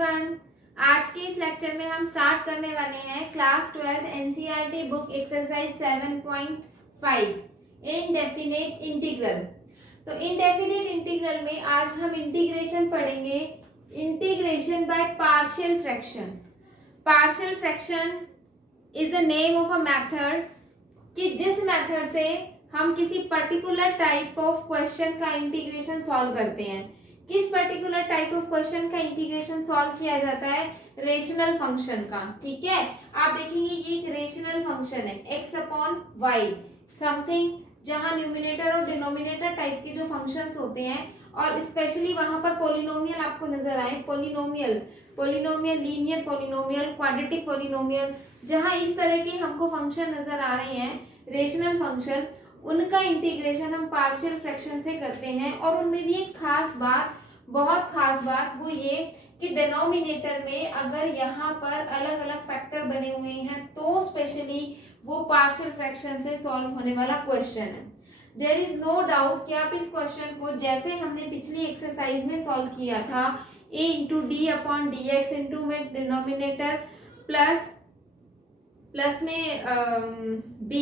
Everyone. आज के इस लेक्चर में हम स्टार्ट करने वाले हैं class 12 NCERT book exercise 7.5 indefinite integral. तो इनडेफिनेट इंटीग्रल में आज हम इंटीग्रेशन पढ़ेंगे, integration by partial fraction. Partial fraction is the name of a method कि जिस मेथड से हम किसी पर्टिकुलर टाइप ऑफ क्वेश्चन का इंटीग्रेशन सॉल्व करते हैं। किस पर्टिकुलर टाइप ऑफ क्वेश्चन का इंटीग्रेशन सॉल्व किया जाता है? रेशनल फंक्शन का। ठीक है, आप देखेंगे ये एक रेशनल फंक्शन है x अपॉन वाई समथिंग, जहां न्यूमिनेटर और डिनोमिनेटर टाइप के जो फंक्शंस होते हैं और स्पेशली वहां पर पॉलिनोमियल आपको नजर आए, polynomial, linear polynomial, quadratic polynomial, जहां इस तरह के हमको फंक्शन नजर आ रहे हैं रेशनल फंक्शन, उनका इंटीग्रेशन हम पार्शियल फ्रैक्शन से करते हैं। और उनमें भी एक खास बात, बहुत खास बात वो ये कि डिनोमिनेटर में अगर यहाँ पर अलग अलग फैक्टर बने हुए हैं तो स्पेशली वो पार्शियल फ्रैक्शन से सॉल्व होने वाला क्वेश्चन है। देयर इज नो डाउट कि आप इस क्वेश्चन को जैसे हमने पिछली एक्सरसाइज में सॉल्व किया था a into D upon D x into में डिनोमिनेटर प्लस में b,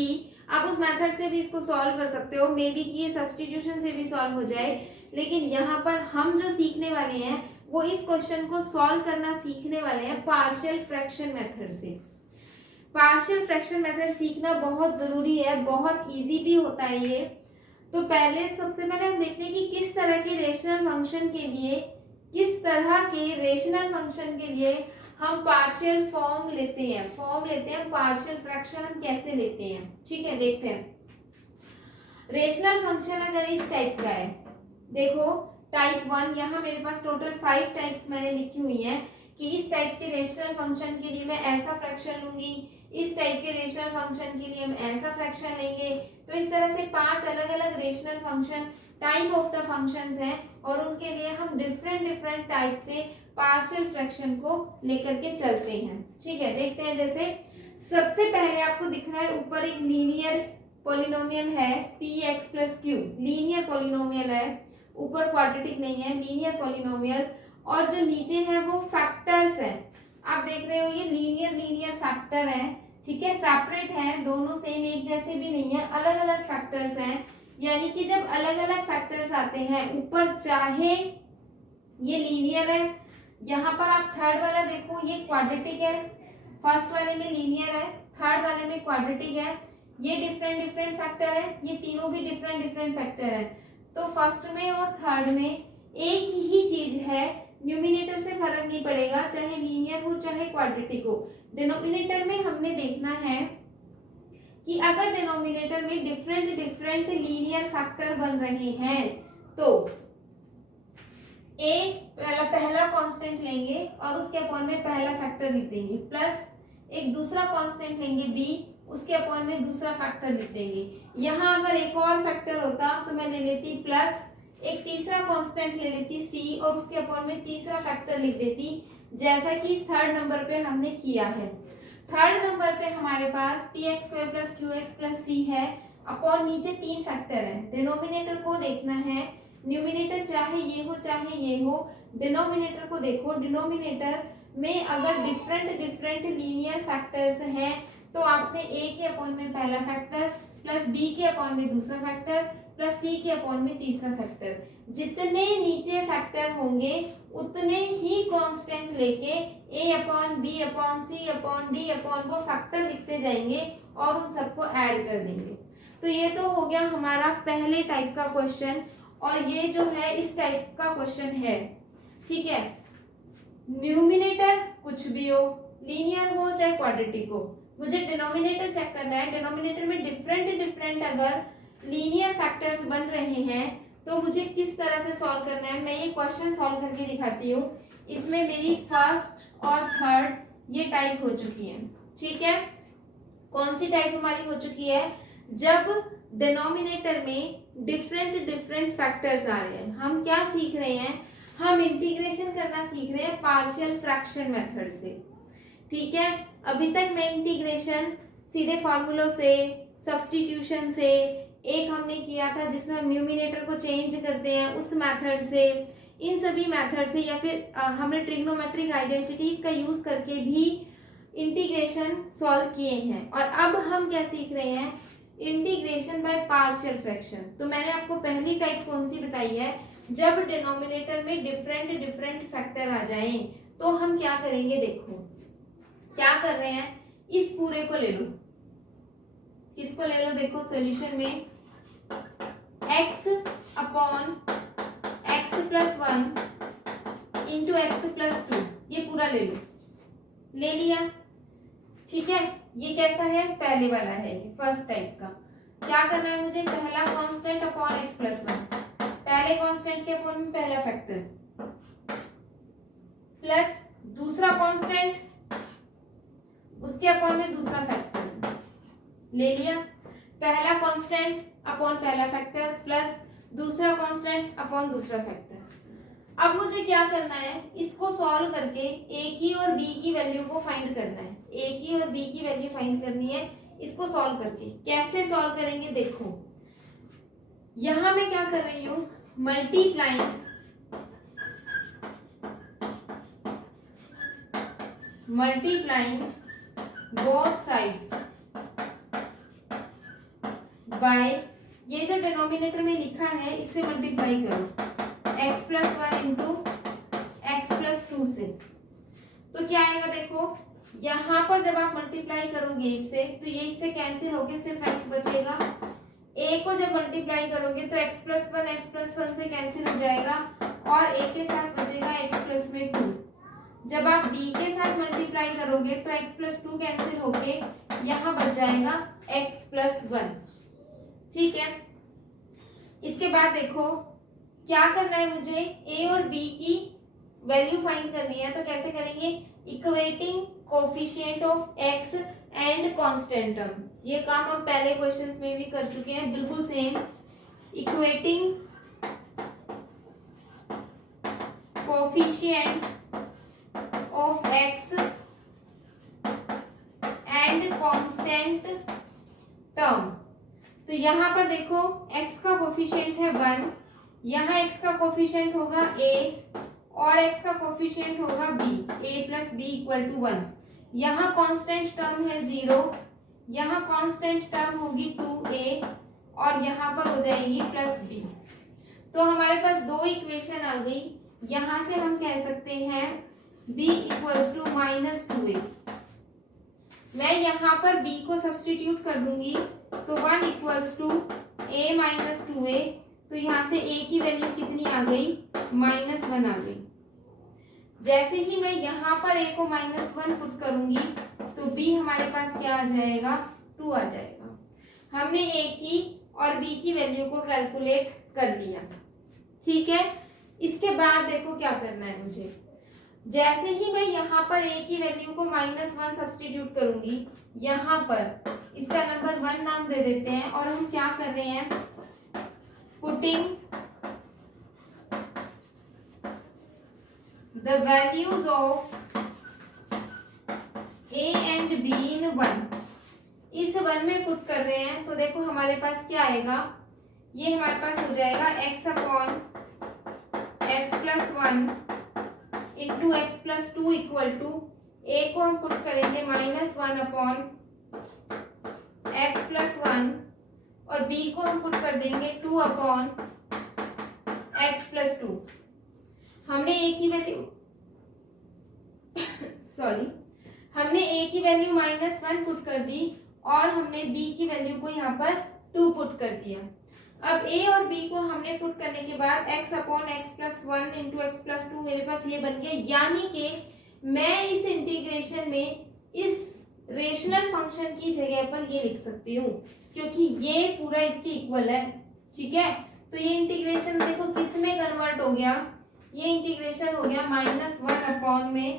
आप उस मेथड से भी इसको सॉल्व कर सकते हो, मे बी कि ये सब्स्टिट्यूशन से भी सॉल्व हो जाए। लेकिन यहाँ पर हम जो सीखने वाले हैं वो इस क्वेश्चन को सॉल्व करना सीखने वाले हैं पार्शियल फ्रैक्शन मेथड से। पार्शियल फ्रैक्शन मेथड सीखना बहुत जरूरी है, बहुत इजी भी होता है ये। तो पहले सबसे पहले हम देखते हैं कि किस तरह के रेशनल फंक्शन के लिए हम पार्शियल फॉर्म लेते हैं, पार्शियल फ्रैक्शन हम कैसे लेते हैं। ठीक है, देखते हैं। रेशनल फंक्शन अगर इस टाइप का है, देखो टाइप 1, यहाँ मेरे पास टोटल 5 टाइप्स मैंने लिखी हुई हैं कि इस टाइप के रेशनल फंक्शन के लिए मैं ऐसा फ्रैक्शन लूंगी, इस टाइप के रेशनल फंक्शन के लिए हम ऐसा फ्रैक्शन लेंगे। तो इस तरह से 5 अलग अलग rational function type of the functions हैं और उनके लिए हम डिफरेंट टाइप से पार्शियल फ्रैक्शन को लेकर के चलते हैं। ठीक है, देखते हैं। जैसे सबसे पहले आपको दिख रहा है ऊपर एक लीनियर पॉलिनोमियल है px plus Q, linear polynomial है, ऊपर क्वाड्रेटिक नहीं है, लीनियर पॉलिनोमियल। और जो नीचे है वो फैक्टर्स है, आप देख रहे हो ये लीनियर फैक्टर है। ठीक है, सेपरेट है, दोनों सेम एक जैसे भी नहीं है, अलग अलग फैक्टर्स हैं। यानी कि जब अलग अलग फैक्टर्स आते हैं ऊपर, चाहे ये लीनियर है, यहाँ पर आप थर्ड वाला देखो ये क्वाड्रेटिक है, फर्स्ट वाले में लीनियर है, थर्ड वाले में क्वाड्रेटिक है, ये डिफरेंट फैक्टर है, ये तीनों भी डिफरेंट फैक्टर है। तो फर्स्ट में और थर्ड में एक ही चीज है, न्यूमिनेटर से फर्क नहीं पड़ेगा, चाहे लीनियर हो चाहे क्वाड्रेटिक हो। डिनोमिनेटर में हमने देखना है कि अगर डिनोमिनेटर में डिफरेंट लीनियर फैक्टर बन रहे हैं तो पहला कांस्टेंट लेंगे और उसके अपॉन में पहला फैक्टर लिख देंगे, प्लस एक दूसरा कांस्टेंट लेंगे b, उसके अपॉन में दूसरा फैक्टर लिख देंगे। यहाँ अगर एक और फैक्टर होता तो मैं ले लेती प्लस एक तीसरा कांस्टेंट ले लेती c और उसके अपॉन में तीसरा फैक्टर लिख देती, जैसा कि इस थर्ड नंबर पे हमने किया है। थर्ड नंबर पे हमारे पास px² plus qx plus c है, अपॉन नीचे 3 फैक्टर है। डिनोमिनेटर को देखना है, न्यूमिनेटर चाहे ये हो, डिनोमिनेटर को देखो, डिनोमिनेटर में अगर डिफरेंट लीनियर फैक्टर्स हैं तो आपने a के अपॉन में पहला फैक्टर प्लस b के अपॉन में दूसरा फैक्टर प्लस c के अपॉन में तीसरा फैक्टर, जितने नीचे फैक्टर होंगे उतने ही कांस्टेंट लेके a upon b upon c upon d upon वो फैक्टर लिखते जाएंगे और उन सबको ऐड कर देंगे। तो ये तो हो गया हमारा पहले टाइप का क्वेश्चन, और ये जो है इस टाइप का क्वेश्चन है। ठीक है, न्यूमिनेटर कुछ भी हो, लीनियर हो चाहे क्वाड्रेटिक हो, मुझे डिनोमिनेटर चेक करना है। डिनोमिनेटर में डिफरेंट अगर लीनियर फैक्टर्स बन रहे हैं तो मुझे किस तरह से सॉल्व करना है, मैं ये क्वेश्चन सॉल्व करके दिखाती हूँ। इसमें मेरी फर्स्ट और थर्ड ये टाइप हो चुकी है। ठीक है, कौन सी टाइप हमारी हो चुकी है? जब डिनोमिनेटर में डिफरेंट फैक्टर्स आ रहे हैं, हम क्या सीख रहे हैं? हम इंटीग्रेशन करना सीख रहे हैं पार्शियल फ्रैक्शन मेथड से। ठीक है, अभी तक मैं इंटीग्रेशन सीधे फॉर्मूलों से, सब्स्टिट्यूशन से, एक हमने किया था जिसमें हम न्यूमिनेटर को चेंज करते हैं उस मेथड से, इन सभी मेथड से या फिर हमने ट्रिग्नोमेट्रिक आइडेंटिटीज का यूज करके भी इंटीग्रेशन सॉल्व किए हैं। और अब हम क्या सीख रहे हैं, इंटीग्रेशन बाय पार्शियल फ्रैक्शन। तो मैंने आपको पहली टाइप कौन सी बताई है, जब डिनोमिनेटर में डिफरेंट डिफरेंट फैक्टर आ जाएं तो हम क्या करेंगे। देखो क्या कर रहे हैं, इस पूरे को ले लो, किसको ले लो, देखो सोल्यूशन में x upon X plus 1 into X plus 2, ये पूरा ले लो, ले लिया, ठीक है। ये कैसा है, पहले वाला है, ये फर्स्ट टाइप का। क्या करना है मुझे, पहला कांस्टेंट अपॉन एक्स प्लस 1, पहले कांस्टेंट के अपॉन में पहला फैक्टर, प्लस दूसरा कांस्टेंट उसके अपॉन में दूसरा फैक्टर, ले लिया। पहला कांस्टेंट अपॉन पहला फैक्टर प्लस दूसरा कांस्टेंट अपॉन दूसरा फैक्टर। अब मुझे क्या करना है, इसको सॉल्व करके a की और b की वैल्यू को फाइंड करना है। a की और b की वैल्यू फाइंड करनी है, इसको सॉल्व करके। कैसे सॉल्व करेंगे, देखो यहां मैं क्या कर रही हूं, मल्टीप्लाइंग बोथ साइड्स बाय, ये जो डिनोमिनेटर में लिखा है इससे मल्टीप्लाई करो, x plus 1 into X plus 2 से। तो क्या आएगा, देखो यहाँ पर जब आप मल्टीप्लाई करोगे इससे तो ये इससे कैंसिल होके सिर्फ x बचेगा। a को जब मल्टीप्लाई करोगे तो x प्लस 1 से कैंसिल हो जाएगा और a के साथ बचेगा x प्लस में 2। जब आप b के साथ मल्टीप्लाई करोगे तो x प्लस 2 कैंसिल होके यहाँ बच जाएगा x प्लस 1, ठीक है। इसके बाद देखो क्या करना है मुझे, a और b की वैल्यू फाइंड करनी है। तो कैसे करेंगे, equating coefficient of x and constant term. ये काम हम पहले क्वेश्चंस में भी कर चुके हैं, बिल्कुल same. Equating coefficient of x and constant term. तो यहाँ पर देखो x का कोफिशिएंट है 1, यहाँ x का कोफिशिएंट होगा a और x का कोफिशिएंट होगा b, a plus b equal to 1। यहाँ कांस्टेंट टर्म है 0, यहाँ कांस्टेंट टर्म होगी 2a और यहाँ पर हो जाएगी प्लस b। तो हमारे पास दो इक्वेशन आ गई। यहाँ से हम कह सकते हैं b equals to minus 2a। मैं यहाँ पर b को सब्सटीट्यूट कर दूंगी तो 1 equals to a minus 2a। तो यहाँ से a की वैल्यू कितनी आ गई, -1 आ गई। जैसे ही मैं यहाँ पर a को -1 पुट करूंगी तो b हमारे पास क्या आ जाएगा, 2 आ जाएगा। हमने a की और b की वैल्यू को कैलकुलेट कर लिया, ठीक है। इसके बाद देखो क्या करना है मुझे, जैसे ही मैं यहाँ पर a की वैल्यू को -1 सब्सटीट्यूट करूंगी, यहाँ पर इसका नंबर 1 नाम दे देते हैं और हम क्या कर रहे हैं, putting the values of a and b इन 1, इस 1 में पुट कर रहे हैं। तो देखो हमारे पास क्या आएगा, ये हमारे पास हो जाएगा x upon X plus 1 into X plus 2 equal to, a को हम पुट करेंगे -1 अपॉन एक्स प्लस 1 और b को हम पुट कर देंगे 2 अपॉन एक्स प्लस 2। हमने a की वैल्यू हमने a की वैल्यू -1 पुट कर दी और हमने b की वैल्यू को यहाँ पर 2 पुट कर दिया। अब a और b को हमने पुट करने के बाद x upon X plus 1 into X plus 2 मेरे पास ये बन गया। यानी कि मैं इस इंटीग्रेशन में इस रेशनल फंक्शन की जगह पर ये लिख सकती हूँ, क्योंकि ये पूरा इसके इक्वल है, ठीक है। तो ये इंटीग्रेशन देखो किस में कन्वर्ट हो गया, ये इंटीग्रेशन हो गया -1 अपॉन में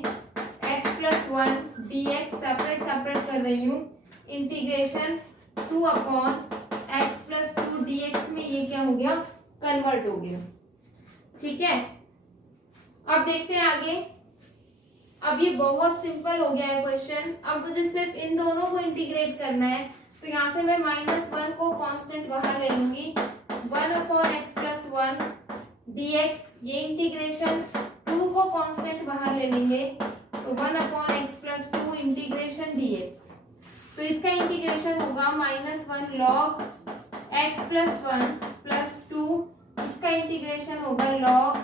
एक्स प्लस 1 dx, सेपरेट कर रही हूँ, integration 2 upon X plus 2 dx में ये क्या हो गया, कन्वर्ट हो गया, ठीक है। अब देखते हैं आगे। अब ये बहुत सिंपल हो गया है क्वेश्चन। अब मुझे सिर्फ इन दोनों को इंटीग्रेट करना है। तो यहाँ से मैं -1 को कांस्टेंट बाहर ले लूंगी, 1 अपॉन एक्स प्लस 1 dx, ये इंटीग्रेशन 2 को कांस्टेंट बाहर ले लेंगे तो 1/x प्लस 2 इंटीग्रेशन dx, तो इसका इंटीग्रेशन होगा -1 log x प्लस 1 प्लस 2, इसका इंटीग्रेशन होगा log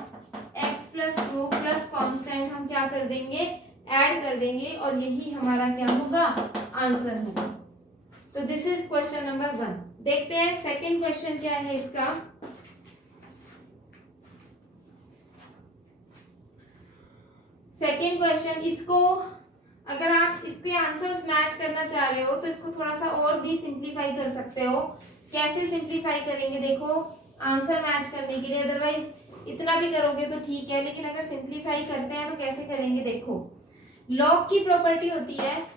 x plus 2 plus constant हम क्या कर देंगे, ऐड कर देंगे, और यही हमारा क्या होगा, आंसर होगा। तो दिस इज क्वेश्चन नंबर 1। देखते हैं सेकंड क्वेश्चन क्या है इसका। सेकंड क्वेश्चन, इसको अगर आप इस पे आंसर्स मैच करना चाह रहे हो तो इसको थोड़ा सा और भी सिंप्लीफाई कर सकते हो। कैसे सिंप्लीफाई करेंगे, देखो आंसर मैच करने के लिए, अदरवाइज इतना भी करोगे तो ठीक है, लेकिन अगर सिंप्लीफाई करते हैं तो कैसे करेंगे, देखो लॉग की प्रॉपर्टी होती है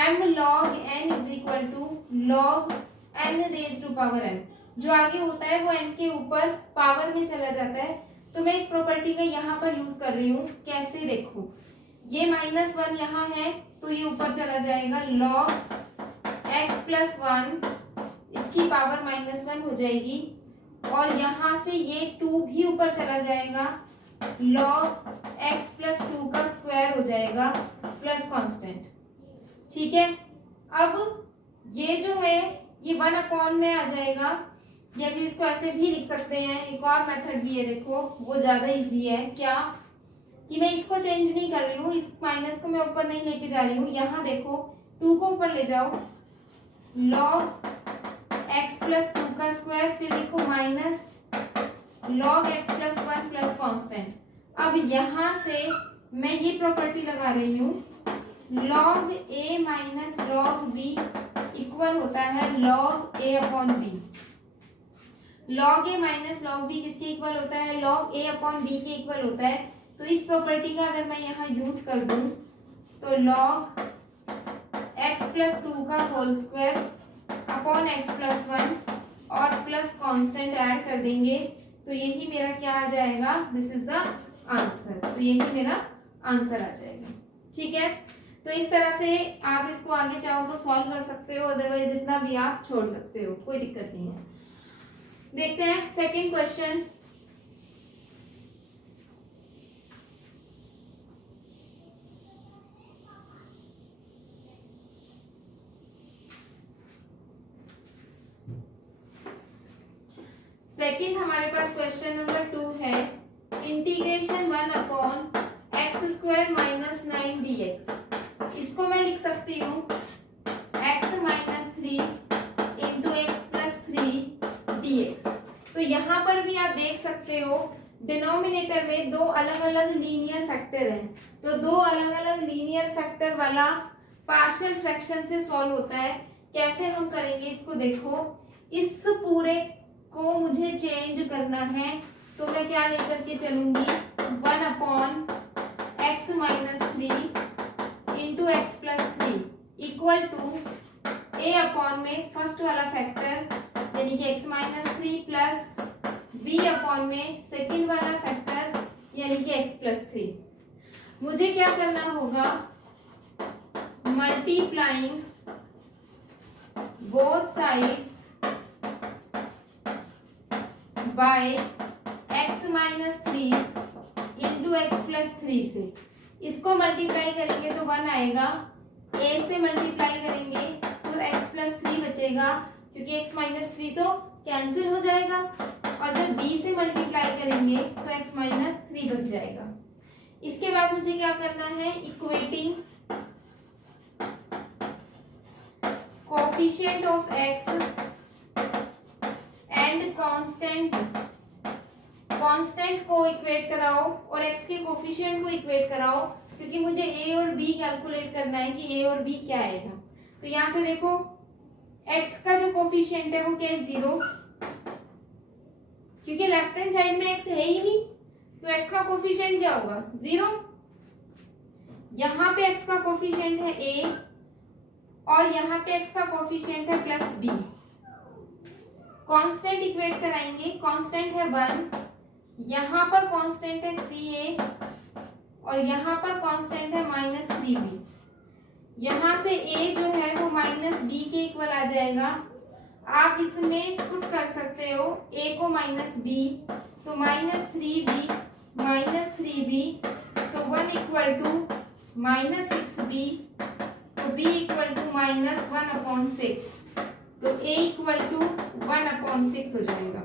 m log n is equal to log n raise to power n, जो आगे होता है वो n के ऊपर पावर में चला जाता है। तो मैं इस प्रॉपर्टी का यहाँ पर यूज कर रही हूँ। कैसे, देखो ये -1 यहाँ है तो ये ऊपर चला जाएगा, log x प्लस 1 इसकी पावर -1 हो जाएगी, और यहाँ से ये 2 भी ऊपर चला जाएगा, log x प्लस 2 का स्क्वायर हो जाएगा प्लस कांस्टेंट। ठीक है, अब ये जो है ये 1 में आ जाएगा, या फिर इसको ऐसे भी लिख सकते हैं। एक और मेथड भी है, देखो वो ज्यादा इजी है। क्या कि मैं इसको चेंज नहीं कर रही हूँ, इस माइनस को मैं ऊपर नहीं लेके जा रही हूँ। यहाँ देखो 2 को ऊपर ले जाओ, log x प्लस 2 का स्क्वायर, फिर लिखो minus log x plus 1 plus constant. अब यहाँ से मैं ये प्रॉपर्टी लगा रही हूँ, log a minus log b equal होता है log a upon b। log a minus log b किसके इक्वल होता है, log a अपॉन b के इक्वल होता है। तो इस प्रॉपर्टी का अगर मैं यहाँ यूज कर दूं तो log x प्लस 2 का whole square upon x plus 1 और प्लस कांस्टेंट ऐड कर देंगे, तो यही मेरा क्या आ जाएगा, दिस इज द आंसर। तो यही मेरा आंसर आ जाएगा। ठीक है, तो इस तरह से आप इसको आगे चाहो तो सॉल्व कर सकते हो, अदरवाइज इतना भी आप छोड़ सकते हो, कोई दिक्कत नहीं है। देखते हैं सेकंड क्वेश्चन। सेकंड हमारे पास क्वेश्चन नंबर 2 है, इंटीग्रेशन 1/x² माइनस 9 dx। इसको मैं लिख सकती हूँ x minus 3 into X plus 3 dx। तो यहाँ पर भी आप देख सकते हो डिनोमिनेटर में 2 अलग अलग लीनियर फैक्टर हैं, तो 2 अलग अलग लीनियर फैक्टर वाला पार्शियल फ्रैक्शन से सॉल्व होता है। कैसे हम करेंगे इसको, देखो इस पूरे को मुझे चेंज करना है, तो मैं क्या लेकर के चलूंगी, 1/x minus 3 into X plus 3 equal to a upon में फर्स्ट वाला फैक्टर यानी कि x minus 3 plus b upon में सेकेंड वाला फैक्टर यानी कि x प्लस 3। मुझे क्या करना होगा, multiplying both sides by x minus 3 into X plus 3 से। इसको मल्टीप्लाई करेंगे तो 1 आएगा, a से मल्टीप्लाई करेंगे तो x प्लस 3 बचेगा, क्योंकि x माइनस 3 तो कैंसिल हो जाएगा, और जब b से मल्टीप्लाई करेंगे तो x माइनस 3 बच जाएगा। इसके बाद मुझे क्या करना है, equating coefficient of x and constant को इक्वेट कराओ और x के कोफिशिएंट को इक्वेट कराओ, क्योंकि मुझे a और b कैलकुलेट करना है कि a और b क्या आएगा। तो यहाँ से देखो x का जो कोफिशिएंट है वो क्या है, 0, क्योंकि लेफ्ट हैंड साइड में x है ही नहीं, तो x का कोफिशिएंट क्या होगा, 0। यहाँ पे x का कोफिशिएंट है a और यहाँ पे x का कोफिशिएंट है प्लस b। कांस्टेंट इक्वेट कराएंगे, कांस्टेंट है 1, यहाँ पर कांस्टेंट है 3a और यहाँ पर कांस्टेंट है माइनस 3b। यहाँ से a जो है वो माइनस b के इक्वल आ जाएगा। आप इसमें पुट कर सकते हो a को माइनस बी, तो -3b माइनस 3b, तो 1 इक्वल टू -6b, तो b इक्वल टू -1/6, तो a इक्वल टू 1/6 हो जाएगा।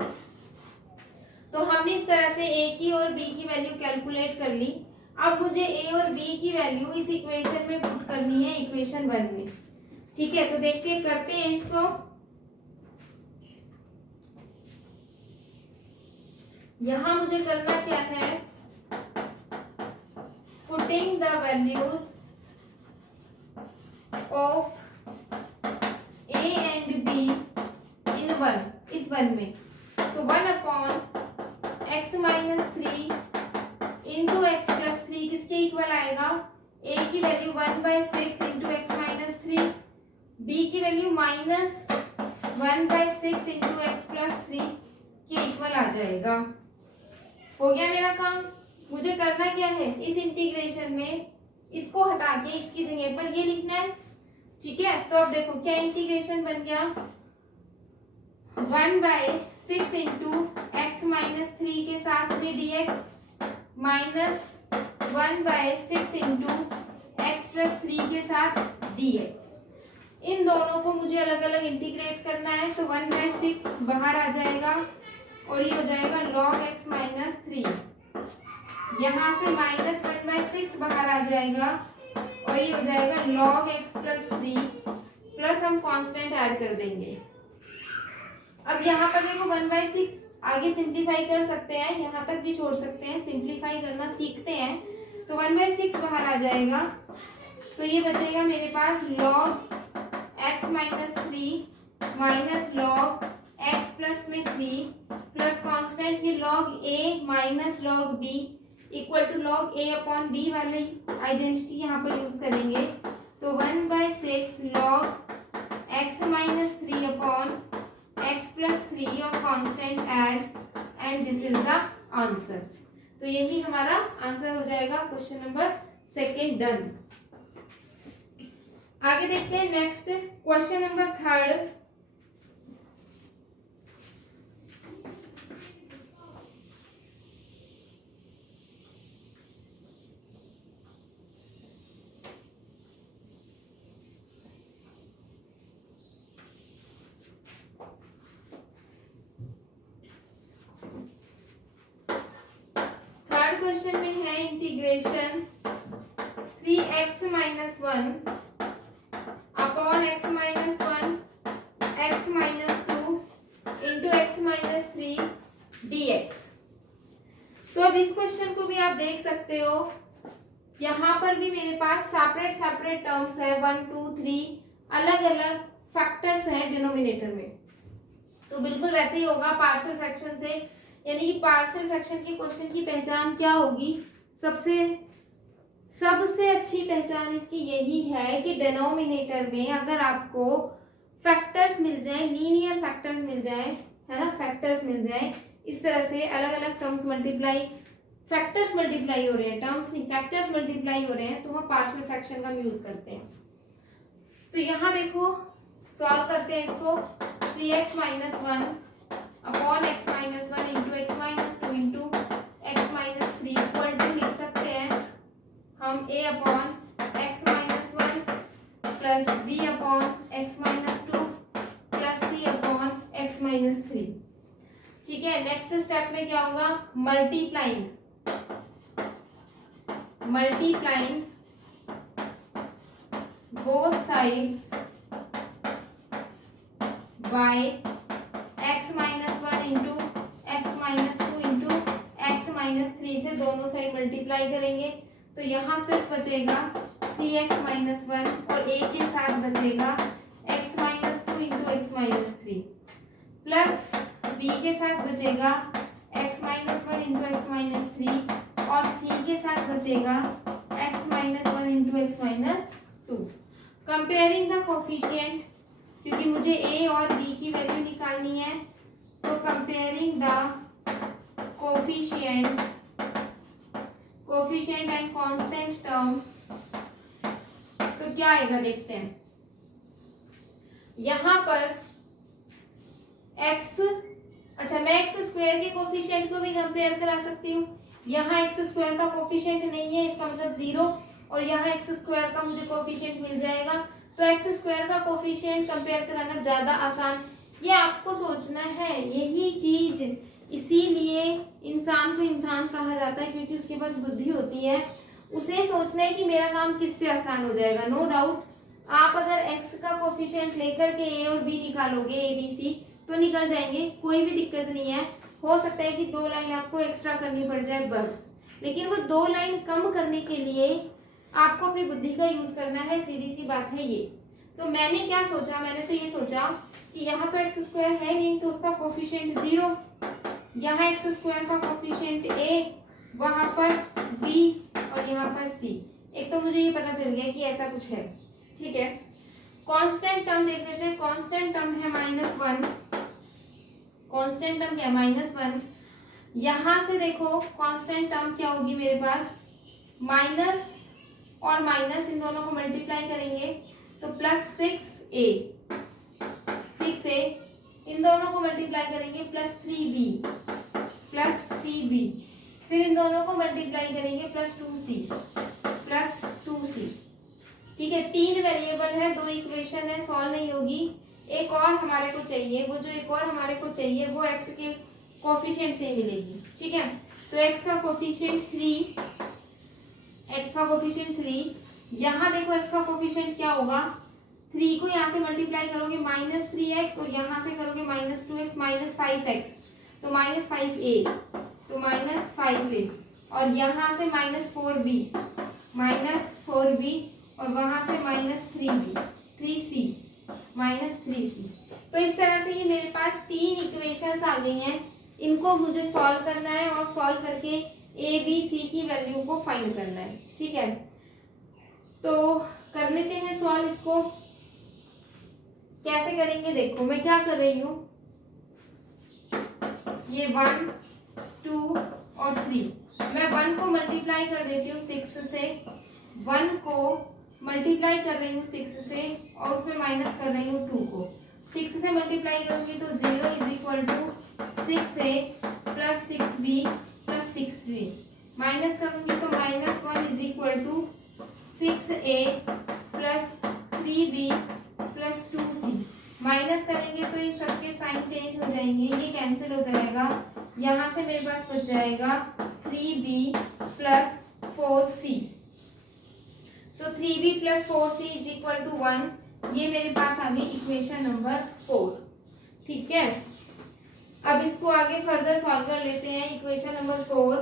तो हमने इस तरह से a की और b की वैल्यू कैलकुलेट कर ली। अब मुझे a और b की वैल्यू इस इक्वेशन में पुट करनी है, इक्वेशन 1 में। ठीक है, तो देखते करते हैं इसको। यहां मुझे करना क्या है, putting the values of a and b इन 1, इस 1 में। तो 1/x minus 3 into X plus 3 किसके इक्वल आएगा, a की value 1/6 into X minus 3, b की वैल्यू -1/6 इंटू एक्स प्लस 3 के इक्वल आ जाएगा। हो गया मेरा काम। मुझे करना क्या है, इस इंटीग्रेशन में इसको हटा के इसकी जगह पर ये लिखना है। ठीक है, तो अब देखो क्या इंटीग्रेशन बन गया, 1/6 इंटू एक्स माइनस 3 के साथ में dx minus 1/6 into X plus 3 के साथ dx। इन दोनों को मुझे अलग अलग इंटीग्रेट करना है, तो 1/6 बाहर आ जाएगा और ये हो जाएगा log x माइनस 3, यहाँ से -1/6 बाहर आ जाएगा और ये हो जाएगा log x प्लस 3, प्लस हम कांस्टेंट ऐड कर देंगे। अब यहाँ पर देखो 1/6 आगे सिंप्लीफाई कर सकते हैं, यहाँ तक भी छोड़ सकते हैं, सिंप्लीफाई करना सीखते हैं। तो 1/6 बाहर आ जाएगा, तो ये बचेगा मेरे पास log x minus 3 minus log x plus में 3 प्लस कांस्टेंट ये log a minus log b equal to log a upon b वाली आइडेंटिटी यहाँ पर यूज करेंगे। तो 1/6 log x minus 3 upon x plus 3 और constant add, and this is the answer. तो यही हमारा आंसर हो जाएगा क्वेश्चन नंबर 2 डन। आगे देखते हैं नेक्स्ट क्वेश्चन नंबर 3। क्वेश्चन में है integration 3x minus 1 upon x minus 1 x minus 2 into X minus 3 dx। तो अब इस क्वेश्चन को भी आप देख सकते हो, यहाँ पर भी मेरे पास सेपरेट सेपरेट टर्म्स है, 1 2 3 अलग अलग फैक्टर्स हैं डिनोमिनेटर में। तो बिल्कुल वैसे ही होगा पार्शियल फ्रैक्शन से, यानी कि पार्शियल फ्रैक्शन के क्वेश्चन की पहचान क्या होगी, सबसे अच्छी पहचान इसकी यही है कि डिनोमिनेटर में अगर आपको फैक्टर्स मिल जाए, लीनियर फैक्टर्स मिल जाए, है ना, फैक्टर्स मिल जाए, इस तरह से अलग अलग टर्म्स मल्टीप्लाई, फैक्टर्स मल्टीप्लाई हो रहे हैं, टर्म्स नहीं फैक्टर्स मल्टीप्लाई हो रहे हैं, तो हम पार्शियल फ्रैक्शन का यूज करते हैं। तो यहाँ देखो सॉल्व करते हैं इसको, 3x minus 1 upon x minus 1 into X minus 2 into X minus 3 equal to लिख सकते हैं हम a upon X minus 1 plus b upon X minus 2 plus c upon X minus 3। ठीक है, नेक्स्ट स्टेप में क्या होगा, multiplying both sides by x minus 1 into X minus 2 into X minus 3 से दोनों साइड मल्टीप्लाई करेंगे, तो यहाँ सिर्फ बचेगा 3x माइनस 1 और a के साथ बचेगा x minus 2 into X minus 3 plus b के साथ बचेगा x minus 1 into X minus 3 और c के साथ बचेगा x minus 1 into X minus 2। Comparing the coefficient, क्योंकि मुझे a और b की वैल्यू निकालनी है, तो comparing the coefficient and constant term, तो क्या आएगा देखते हैं। यहाँ पर एक्स, अच्छा मैं एक्स स्क्वायर के कोफिशिएंट को भी कंपेयर करा सकती हूँ। यहाँ एक्स स्क्वायर का कोफिशिएंट नहीं है, इसका मतलब 0, और यहाँ एक्स स्क्वायर का मुझे कोफिशिएंट मिल जाएगा। तो एक्स स्क्वायर का कोफिशिएंट कंपेयर कराना ज़्यादा आसान, ये आपको सोचना है। यही चीज, इसीलिए इंसान को इंसान कहा जाता है, क्योंकि उसके पास बुद्धि होती है। उसे सोचना है कि मेरा काम किससे आसान हो जाएगा। नो डाउट आप अगर एक्स का कोफिशिएंट लेकर के ए और बी निकालोगे, ए बी सी, तो निकल जाएंगे, कोई भी दिक्कत नहीं है। हो सकता है कि 2 लाइन आपको एक्स्ट्रा करनी पड़ जाए बस, लेकिन वो 2 लाइन कम करने के लिए आपको अपनी बुद्धि का यूज करना है, सीधी सी बात है ये। तो मैंने क्या सोचा, मैंने तो ये सोचा कि यहाँ तो एक्स स्क्वायर है नहीं, तो उसका कोफिशिएंट 0, यहाँ एक्स स्क्वायर का कोफिशिएंट ए, वहां पर बी और यहाँ पर सी। एक तो मुझे ये पता चल गया कि ऐसा कुछ है, ठीक है। कांस्टेंट टर्म देख लेते हैं। कांस्टेंट टर्म है -1, कांस्टेंट टर्म क्या है -1। यहां से देखो कांस्टेंट टर्म क्या होगी मेरे पास, माइनस और माइनस इन दोनों को मल्टीप्लाई करेंगे तो +6a, 6a इन दोनों को मल्टीप्लाई करेंगे +3b, फिर इन दोनों को मल्टीप्लाई करेंगे +2c, ठीक है। 3 वेरिएबल है, 2 इक्वेशन है, सॉल्व नहीं होगी। एक और हमारे को चाहिए, वो जो एक और हमारे को चाहिए वो एक्स के कोफिशिएंट से मिलेगी, ठीक है। तो एक्स का कोफिशिएंट 3, एक्स का कोफिशिएंट 3, यहाँ देखो एक्स का कोफिशिएंट क्या होगा, 3 को यहाँ से मल्टीप्लाई करोगे -3x और यहाँ से करोगे -2x, -5x, तो -5a, तो -5a, और यहाँ से -4b, और वहां से -3b, 3c, -3c। तो इस तरह से ये मेरे पास 3 इक्वेशंस आ गई हैं, इनको मुझे सॉल्व करना है और सॉल्व करके ए बी सी की वैल्यू को फाइंड करना है, ठीक है। तो कर लेते हैं सॉल्व इसको। कैसे करेंगे देखो, मैं क्या कर रही हूँ, ये 1, 2 और 3, मैं 1 को मल्टीप्लाई कर देती हूँ 6 से, 1 को मल्टीप्लाई कर रही हूँ 6 से और उसमें माइनस कर रही हूँ 2 को। 6 से मल्टीप्लाई करूंगी तो 0 = 6a + 6b + 6c, माइनस करूंगी तो -1 = 6a + 3b + 2c, माइनस करेंगे तो इन सबके साइन चेंज हो जाएंगे, ये कैंसिल हो जाएगा। यहाँ से मेरे पास बच जाएगा 3b + 4c, तो 3b + 4c = 1, ये मेरे पास आ गई इक्वेशन नंबर 4, ठीक है। अब इसको आगे फर्दर सॉल्व कर लेते हैं। इक्वेशन नंबर 4,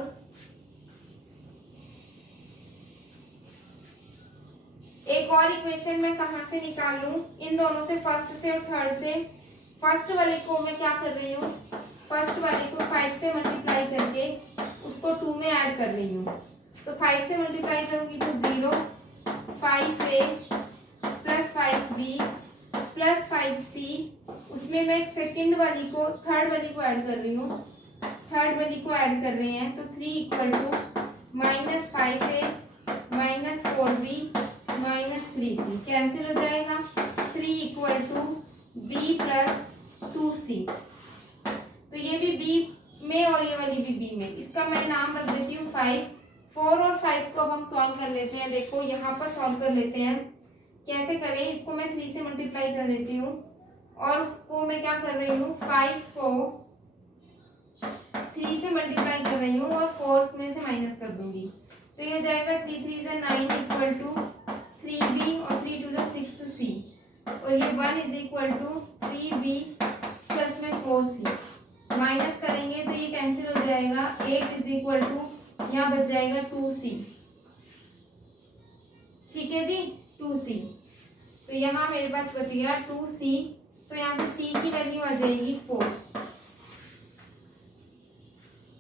एक और इक्वेशन मैं कहाँ से निकाल लूं, इन दोनों से, फर्स्ट से और थर्ड से। फर्स्ट वाले को मैं क्या कर रही हूँ, फर्स्ट वाले को 5 से मल्टीप्लाई करके उसको 2 में ऐड कर रही हूँ, तो 5 से मल्टीप्लाई करूंगी तो 0, 5a + 5b + 5c, उसमें मैं सेकंड वाली को, थर्ड वाली को ऐड कर रही हूँ, थर्ड वाली को ऐड कर रहे हैं, तो 3 = -5a -4b -3c, कैंसिल हो जाएगा। 3 = b + 2c, तो ये भी b में और ये वाली भी b में, इसका मैं नाम रख देती हूँ 5। 4 और 5 को अब हम सॉल्व कर लेते हैं। देखो यहाँ पर सॉल्व कर लेते हैं, कैसे करें, इसको मैं 3 से मल्टीप्लाई कर देती हूँ और उसको मैं क्या कर रही हूँ, 5 को 3 से मल्टीप्लाई कर रही हूँ और 4 में से माइनस कर दूंगी, तो ये हो जाएगा 3 3 = 9 = 3b और 3 2 = 6c, और ये 1 = 3b प्लस में 4c, माइनस करेंगे तो ये कैंसिल हो जाएगा। 8 यहाँ बच जाएगा 2c, ठीक है जी, 2c, तो यहाँ मेरे पास बच गया 2c, तो यहाँ से c की वैल्यू आ जाएगी 4।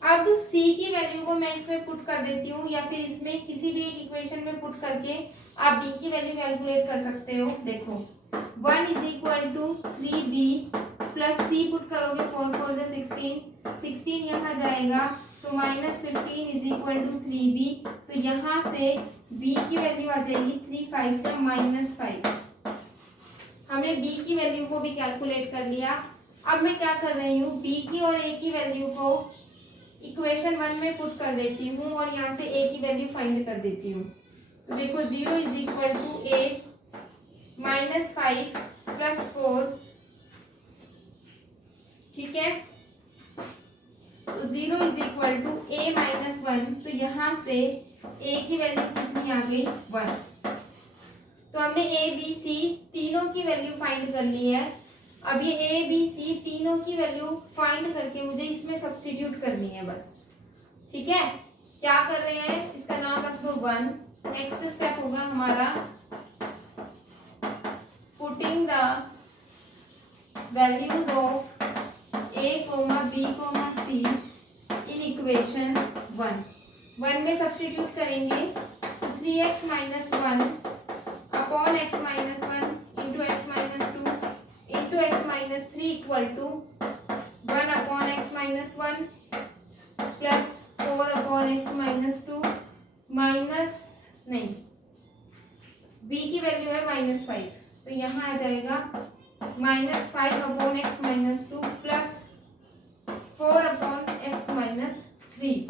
अब c की वैल्यू को मैं इसमें पुट कर देती हूँ, या फिर इसमें किसी भी एक इक्वेशन में पुट करके आप d की वैल्यू कैलकुलेट कर सकते हो। देखो 1 = 3b + c पुट करोगे, 4 4 = 16, 16 यहाँ जाएगा तो -15 = 3b, तो यहाँ से b की वैल्यू आ जाएगी 3 5 = -5। हमने b की वैल्यू को भी कैलकुलेट कर लिया। अब मैं क्या कर रही हूँ, बी की और ए की वैल्यू को इक्वेशन 1 में पुट कर देती हूँ और यहाँ से ए की वैल्यू फाइंड कर देती हूँ। तो देखो 0 इज इक्वल टू ए -5 + 4, ठीक है। तो 0 इज इक्वल टू ए -1, तो यहाँ से ए की वैल्यू कितनी आ गई, 1। तो हमने ए बी सी तीनों की वैल्यू फाइंड कर ली है। अब ये ए बी सी तीनों की वैल्यू फाइंड करके मुझे इसमें सब्स्टिट्यूट करनी है बस, ठीक है। क्या कर रहे हैं, इसका नाम रख दो 1। नेक्स्ट स्टेप होगा हमारा putting the values of A B C in equation 1 में सब्स्टिट्यूट करेंगे। तो 3x - 1 upon x - 1 into x - 2 into x - 3 equal to 1 upon x - 1 plus 4 upon x - 2 minus नहीं, b की वैल्यू है -5, तो यहाँ आ जाएगा -5 upon x - 2 plus 4 upon x - 3।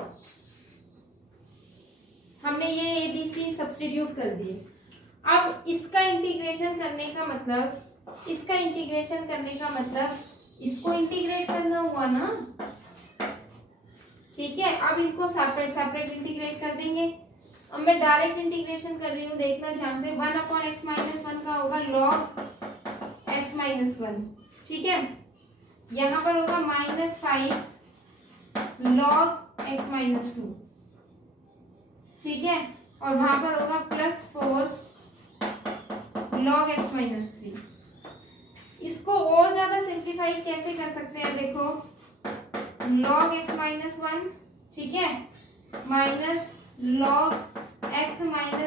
हमने ये ए बी सी सब्स्टिट्यूट कर दिए। अब इसका इंटीग्रेशन करने का मतलब, इसको इंटीग्रेट करना हुआ ना, ठीक है। अब इनको सेपरेट इंटीग्रेट कर देंगे। अब मैं डायरेक्ट इंटीग्रेशन कर रही हूँ, देखना ध्यान से। 1 अपॉन x - 1 का होगा log x - 1, ठीक है। यहाँ पर होगा -5 log x - 2, ठीक है। और वहां पर होगा +4 log x - 3। इसको और ज्यादा सिंप्लीफाई कैसे कर सकते हैं, देखो log x - 1, ठीक है, minus log x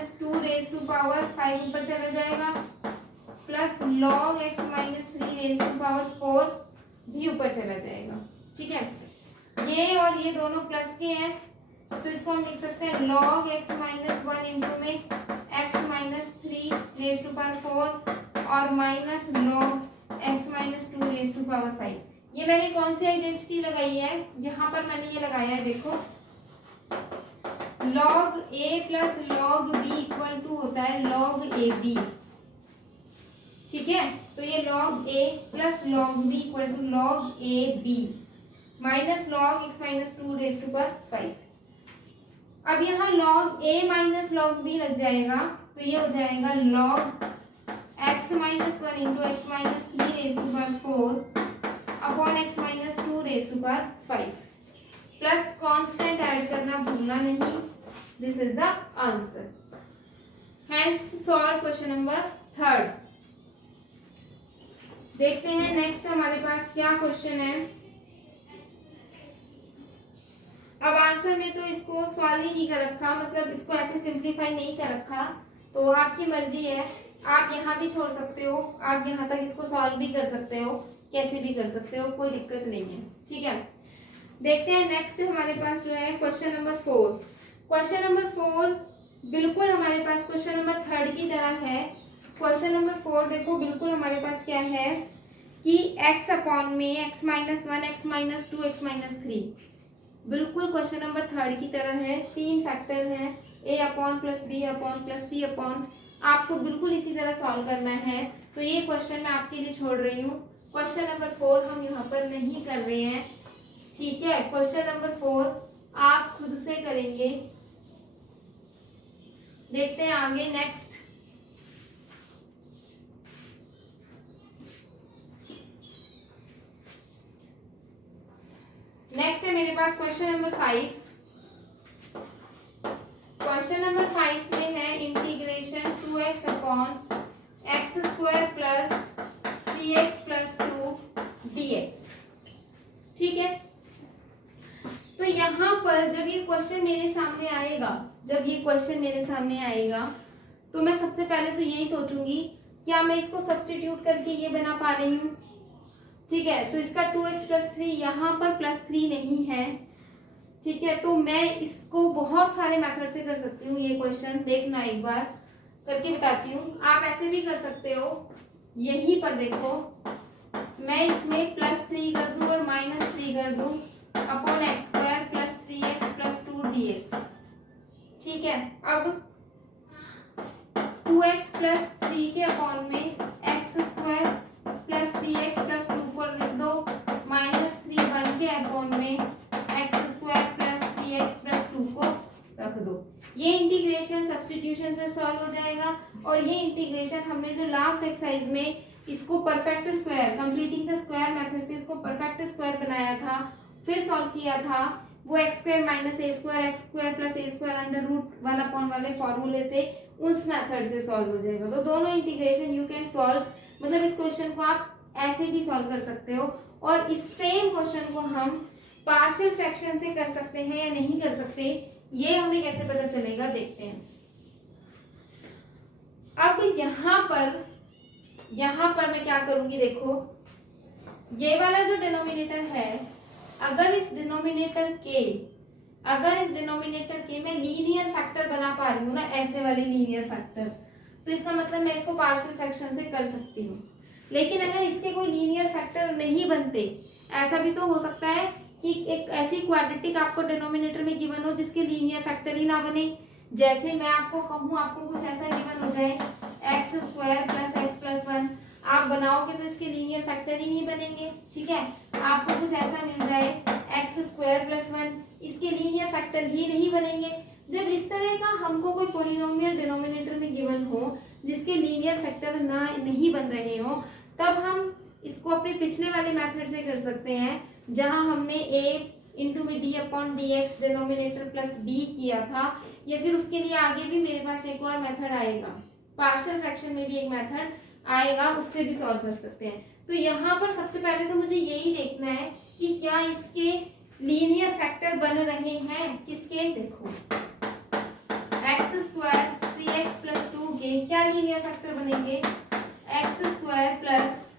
- 2 raise to power 5 ऊपर चला जाएगा, plus log x - 3 raise to power 4 भी ऊपर चला जाएगा, ठीक है। ये और ये दोनों प्लस के हैं, तो इसको हम लिख सकते हैं log x - 1 इंटू में x - 3 रेज टू पावर 4 और minus log x - 2 raise to power 5। ये मैंने कौन सी आइडेंटिटी लगाई है, यहाँ पर मैंने ये लगाया है, देखो log a plus log b equal to होता है log a b, ठीक है। तो ये log a plus log b equal to log a b minus log x - 2 raise to power 5। अब यहाँ log a minus log b लग जाएगा, तो ये हो जाएगा log x - 1 into x - 3 raise to power 4 upon x - 2 raise to power 5, plus constant add करना भूलना नहीं। This is the answer. Hence solve question number 3। देखते हैं नेक्स्ट हमारे पास क्या क्वेश्चन है। अब आंसर में तो इसको सॉल्व ही नहीं कर रखा, मतलब इसको ऐसे सिंप्लीफाई नहीं कर रखा, तो आपकी मर्जी है, आप यहाँ भी छोड़ सकते हो, आप यहाँ तक इसको सॉल्व भी कर सकते हो, कैसे भी कर सकते हो, कोई दिक्कत नहीं है, ठीक है। देखते हैं नेक्स्ट हमारे पास जो है क्वेश्चन नंबर 4। क्वेश्चन नंबर 4 बिल्कुल हमारे पास क्वेश्चन नंबर 3 की तरह है। क्वेश्चन नंबर 4 देखो बिल्कुल हमारे पास क्या है कि x अपॉन में x - 1 x - 2 x - 3 बिल्कुल क्वेश्चन नंबर 3 की तरह है। 3 फैक्टर हैं, a upon plus b upon plus c upon, आपको बिल्कुल इसी तरह सॉल्व करना है। तो ये क्वेश्चन मैं आपके लिए छोड़ रही हूँ। क्वेश्चन नंबर 4 हम यहाँ पर नहीं कर रहे हैं, ठीक है। क्वेश्चन नंबर 4 आप खुद से करेंगे। देखते हैं आगे नेक्स्ट। नेक्स्ट है मेरे पास क्वेश्चन नंबर 5। क्वेश्चन नंबर 5 में है integration 2x upon x square plus 3x plus 2 dx, ठीक है। तो यहाँ पर जब ये क्वेश्चन मेरे सामने आएगा, तो मैं सबसे पहले तो यही सोचूंगी, क्या मैं इसको सब्स्टिट्यूट करके ये बना पा रही हूँ, ठीक है। तो इसका 2x प्लस 3 यहाँ पर प्लस 3 नहीं है, ठीक है। तो मैं इसको बहुत सारे मेथड से कर सकती हूँ। ये क्वेश्चन देखना एक बार करके बताती हूँ। आप ऐसे भी कर सकते हो, यहीं पर देखो मैं इसमें +3 कर दूं और -3 कर दूं upon x square plus 3x plus 2dx। ठीक है, अब 2x प्लस 3 के अपॉन में x square plus 3x plus 2 को लिख दो, -3 1 के अपॉन में x square plus 3x plus 2 को रख दो। ये इंटीग्रेशन सब्स्टिट्यूशन से सॉल्व हो जाएगा। और ये इंटीग्रेशन हमने जो लास्ट एक्सरसाइज में इसको perfect square, completing the square method से इसको परफेक्ट स्क्वायर बनाया था, फिर सॉल्व किया था, वो एक्स स्क्वायर माइनस ए स्क्वायर एक्स स्क्वायर प्लस ए स्क्वायर अंडर रूट 1 अपॉन वाले फॉर्मूले से, उस मेथड से सॉल्व हो जाएगा। तो दोनों इंटीग्रेशन यू कैन सॉल्व, मतलब इस क्वेश्चन को आप ऐसे भी सॉल्व कर सकते हो। और इस सेम क्वेश्चन को हम पार्शियल फ्रैक्शन से कर सकते हैं या नहीं कर सकते, ये हमें कैसे पता चलेगा, देखते हैं। अब यहाँ पर मैं क्या करूंगी, देखो ये वाला जो डिनोमिनेटर है, अगर इस डिनोमिनेटर के मैं लीनियर फैक्टर बना पा रही हूँ ना, ऐसे वाली लीनियर फैक्टर, तो इसका मतलब मैं इसको पार्शियल फ्रैक्शन से कर सकती हूँ। लेकिन अगर इसके कोई लीनियर फैक्टर नहीं बनते, ऐसा भी तो हो सकता है कि एक ऐसी क्वाड्रेटिक आपको डिनोमिनेटर में गिवन हो जिसके लीनियर फैक्टर ही ना बने। जैसे मैं आपको कहूँ, आपको कुछ ऐसा गिवन हो जाए x square plus x plus 1, आप बनाओगे तो इसके लीनियर फैक्टर ही नहीं बनेंगे। ठीक है, आपको कुछ ऐसा मिल जाए एक्स स्क्वायर प्लस 1, इसके लीनियर फैक्टर ही नहीं बनेंगे। जब इस तरह का हमको कोई पॉलिनोमियल डिनोमिनेटर में गिवन हो जिसके लीनियर फैक्टर ना नहीं बन रहे हो, तब हम इसको अपने पिछले वाले मेथड से कर सकते हैं, जहां हमने a इंटू में D upon D X denominator plus B किया था, या फिर उसके लिए आगे भी मेरे पास एक और मेथड आएगा, पार्शियल फ्रैक्शन में भी एक मेथड आएगा, उससे भी सॉल्व कर सकते हैं। तो यहाँ पर सबसे पहले तो मुझे यही देखना है कि क्या इसके लीनियर फैक्टर बन रहे हैं, किसके, देखो एक्स स्क्वायर 3x प्लस 2 के क्या लीनियर फैक्टर बनेंगे, x square plus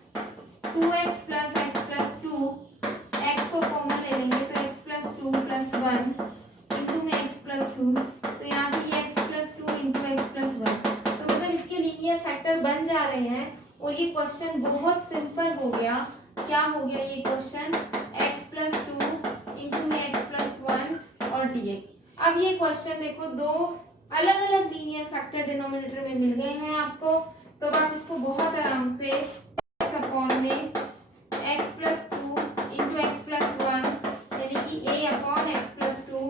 2x plus x plus 2, x को कॉमन ले लेंगे तो x प्लस 2 प्लस 1 इंटू में x प्लस 2, तो यहाँ से ये x plus 2 into X plus 1, तो मतलब इसके लीनियर फैक्टर बन जा रहे हैं। और ये क्वेश्चन बहुत सिंपल हो गया। क्या हो गया ये क्वेश्चन, x प्लस 2 इंटू में x प्लस 1 और dx। अब ये क्वेश्चन देखो, दो अलग अलग लीनियर फैक्टर डिनोमिनेटर में मिल गए हैं आपको, तो आप इसको बहुत आराम से x अपॉन में x plus 2 into X plus 1 यानी कि a upon X plus 2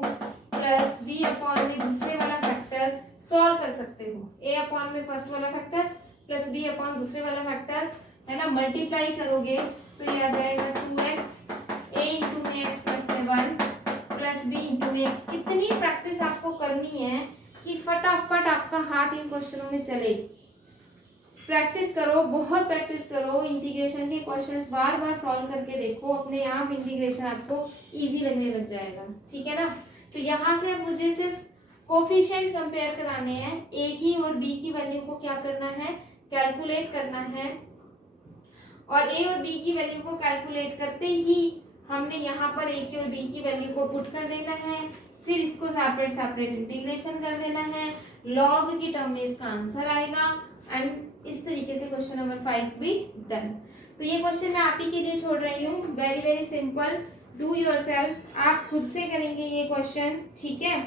plus b upon में दूसरे वाला फैक्टर सॉल्व कर सकते हो। a अपॉन में फर्स्ट वाला फैक्टर प्लस b अपॉन दूसरे वाला फैक्टर, है ना, मल्टीप्लाई करोगे तो ये आ जाएगा 2x a इंटू में x प्लस में 1 प्लस b इंटू में x। इतनी प्रैक्टिस आपको करनी है कि फटाफट आपका हाथ इन क्वेश्चनों में चले। प्रैक्टिस करो, बहुत प्रैक्टिस करो, इंटीग्रेशन के क्वेश्चंस बार बार सॉल्व करके देखो, अपने आप इंटीग्रेशन आपको इजी लगने लग जाएगा। ठीक है ना। तो यहाँ से अब मुझे सिर्फ कोफिशिएंट कंपेयर कराने हैं, a की और b की वैल्यू को क्या करना है, कैलकुलेट करना है। और a और b की वैल्यू को कैलकुलेट करते ही हमने यहाँ पर a की और b की वैल्यू को पुट कर देना है, फिर इसको सेपरेट सेपरेट इंटीग्रेशन कर देना है, लॉग की टर्म में इसका आंसर आएगा, एंड इस तरीके से क्वेश्चन नंबर 5 भी डन। तो ये क्वेश्चन मैं आप ही के लिए छोड़ रही हूँ, very very simple, do yourself, आप खुद से करेंगे ये क्वेश्चन। ठीक है।